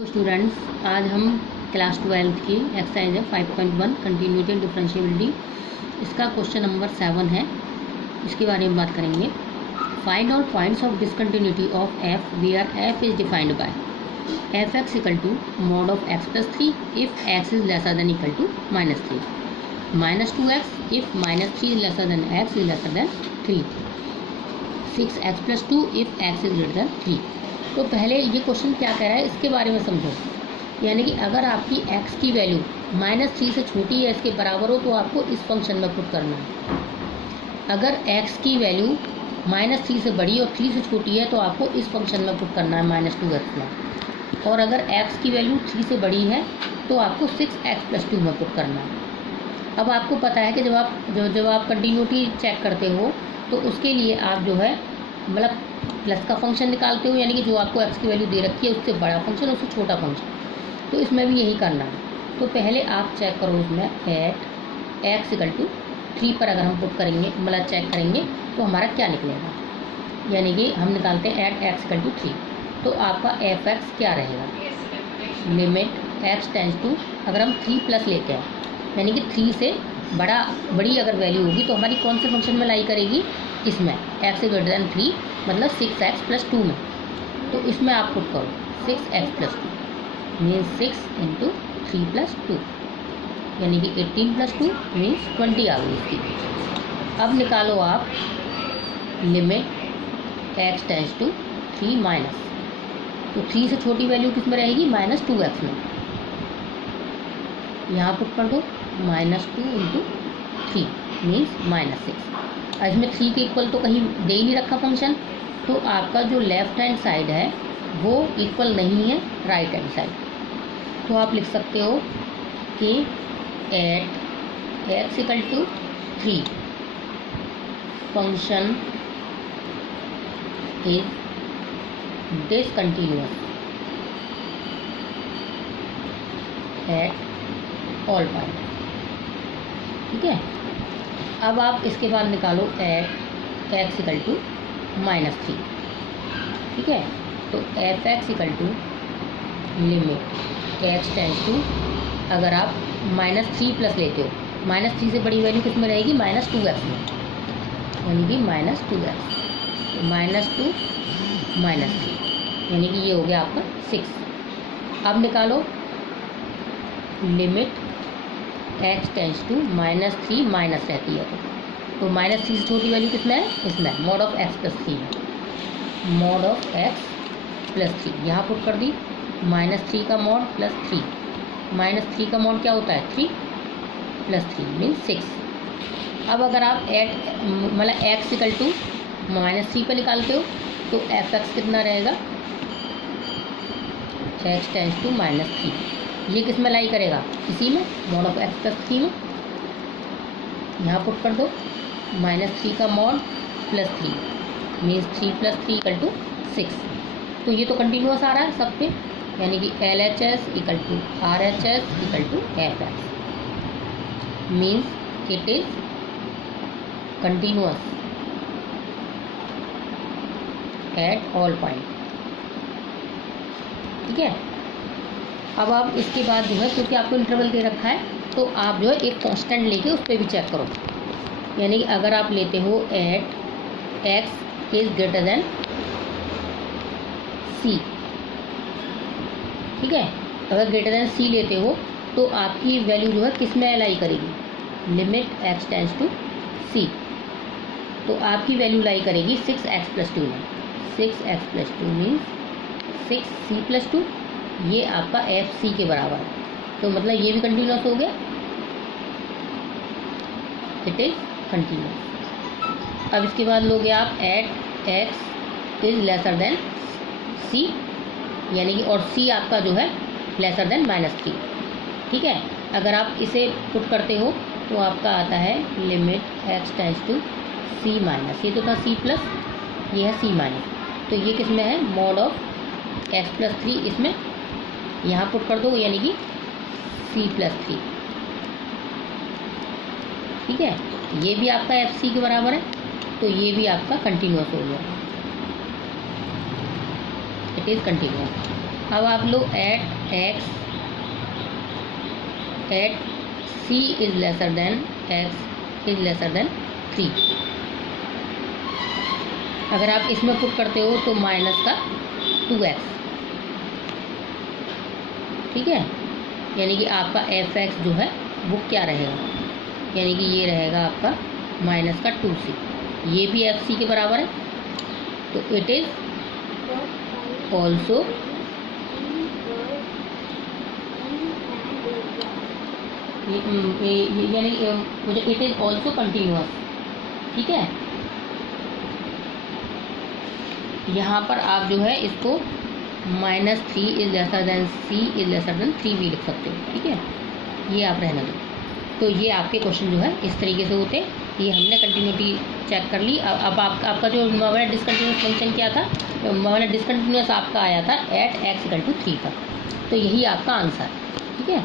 तो स्टूडेंट्स, आज हम क्लास 12 की एक्सरसाइज है 5.1 कंटिन्यूटी एंड डिफरेंशिएबिलिटी। इसका क्वेश्चन नंबर 7 है, इसके बारे में बात करेंगे। Find out points of discontinuity of f where f is defined by f x equal to mod of x plus 3 if x is lesser than equal to -3, -2x if -3 is lesser than x is lesser than 3, 6x plus 2 if x is greater than 3। तो पहले ये question क्या कह रहा है इसके बारे में समझो। यानी कि अगर आपकी x की वैल्यू -3 से छोटी है इसके बराबर हो तो आपको इस फंक्शन में पुट करना है। अगर x की वैल्यू -3 से बड़ी और 3 से छोटी है तो आपको इस फंक्शन में पुट करना है -2x में। और अगर x की वैल्यू 3 से बड़ी है तो आपको 6x प्लस 2 में पुट करना है। अब आपको पता है कि जब आप कंटिन्यूटी चेक करते हो तो उसके लिए आप जो है मतलब प्लस का फंक्शन निकालते हो, यानी कि जो आपको x की वैल्यू दे रखी है उससे बड़ा फंक्शन उससे छोटा फंक्शन। तो इसमें भी यही करना है। तो पहले आप चेक करो उसमें एट एक्स इक्वल टू 3 पर अगर हम पुट करेंगे मतलब चेक करेंगे तो हमारा क्या निकलेगा। यानी कि हम निकालते हैं एट एक्स इक्वल टू 3, तो आपका एफ एक्स क्या रहेगा, लिमिट एक्स टेंस टू, अगर हम 3 प्लस लेते हैं यानी कि 3 से बड़ी अगर वैल्यू होगी तो हमारी कौन से फंक्शन में लाई करेगी, इसमें एक्स ग्रेटर देन 3 मतलब 6x प्लस 2 में। तो इसमें आप पुट करो 6x plus 2 means 6 into 3 plus 2 यानी कि 18 प्लस 2 मीन्स 20 आ गई इसकी। अब निकालो आप limit x tends to 3 minus, तो 3 से छोटी वैल्यू किस में रहेगी, -2x में। यहाँ पुट कर दो -2 इंटू 3 मीन्स -6। इसमें 3 के इक्वल तो कहीं दे ही नहीं रखा फंक्शन, तो आपका जो लेफ्ट हैंड साइड है वो इक्वल नहीं है राइट हैंड साइड। तो आप लिख सकते हो कि at x equal to 3 function is discontinuous at all point. ठीक है। अब आप इसके बाद निकालो एट एक्स इक्वल टू -3। ठीक है। तो f x equal to limit x tends to, अगर आप -3 प्लस लेते हो, -3 से बड़ी वैल्यू किस में रहेगी, -2x में, यानी कि -2x, तो -2 -3 यानी कि ये हो गया आपका 6। अब निकालो limit x tends to -3 minus रहती है तो -3 से छोटी वैल्यू कितना है, इसमें मॉड ऑफ एक्स प्लस 3 है, मॉड ऑफ एक्स प्लस 3 यहाँ पुट कर दी, -3 का मॉड प्लस 3, -3 का मॉड क्या होता है 3 प्लस 3 मीन्स 6। अब अगर आप एट मतलब एक्स इक्वल टू -3 पर निकालते हो तो एफ एक्स कितना रहेगा, एक्स टेंस टू -3, ये किस में लाई करेगा, इसी में मॉड ऑफ एक्स प्लस 3 में। यहाँ पुट कर दो -3 का mod plus 3 means 3 plus 3 equal to 6। तो ये तो कंटिन्यूस आ रहा है सब पे, यानी कि LHS equal to RHS equal to f x means it is continuous at all point. ठीक है। अब आप इसके बाद जो है, क्योंकि आपको इंटरवल दे रखा है तो आप जो है एक कांस्टेंट लेके उस पर भी चेक करो। यानी कि अगर आप लेते हो at X is greater than C, ठीक है, अगर ग्रेटर देन सी लेते हो तो आपकी वैल्यू जो है किस में लाई करेगी, लिमिट एक्स टेंस टू सी, तो आपकी वैल्यू लाई करेगी 6x प्लस 2 में। 6x plus 2 means 6c plus 2, ये आपका एफ सी के बराबर है। तो मतलब ये भी कंटिन्यूस हो गया, इट इज कंटिन्यूस। अब इसके बाद लोगे आप at X is lesser than C, यानी कि और सी आपका जो है लेसर देन -3। ठीक है। अगर आप इसे पुट करते हो तो आपका आता है limit x tends to c minus, ये तो था सी प्लस, ये है सी माइनस, तो ये किस में है, मॉड ऑफ एक्स प्लस 3, इसमें यहाँ पुट कर दो यानी कि c प्लस 3। ठीक है। ये भी आपका एफ सी के बराबर है, तो ये भी आपका कंटिन्यूस हो गया, इट इज़ कंटिन्यूस। अब आप लो at X at C is lesser than x is lesser than 3। अगर आप इसमें पुट करते हो तो माइनस का 2x, ठीक है। यानी कि आपका एफ एक्स जो है वो क्या रहेगा, यानी कि ये रहेगा आपका माइनस का 2c। ये भी एफ सी के बराबर है, तो इट इज ऑल्सो यानी मुझे इट इज ऑल्सो कंटिन्यूअस, ठीक है। यहाँ पर आप जो है इसको -3 is lesser than c is lesser than 3 भी लिख सकते हो, ठीक है। ये आप रहने दो। तो ये आपके क्वेश्चन जो है इस तरीके से होते हैं। ये हमने कंटिन्यूटी चेक कर ली। अब आपका जो मोमेंट डिसकंटिन्यूस फंक्शन क्या था, मोमेंट डिसकंटिन्यूस आपका आया था एट x = 3 का। तो यही आपका आंसर है, ठीक है।